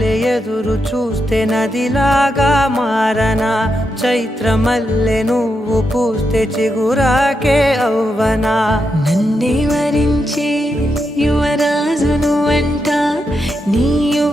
మల్లె ఎదురు చూస్తే నదిలాగా మారనా, చైత్రమల్లె నువ్వు పూస్తే చిగురాకే అవ్వనా. నన్నే వరించే యువరాజును అంట నీ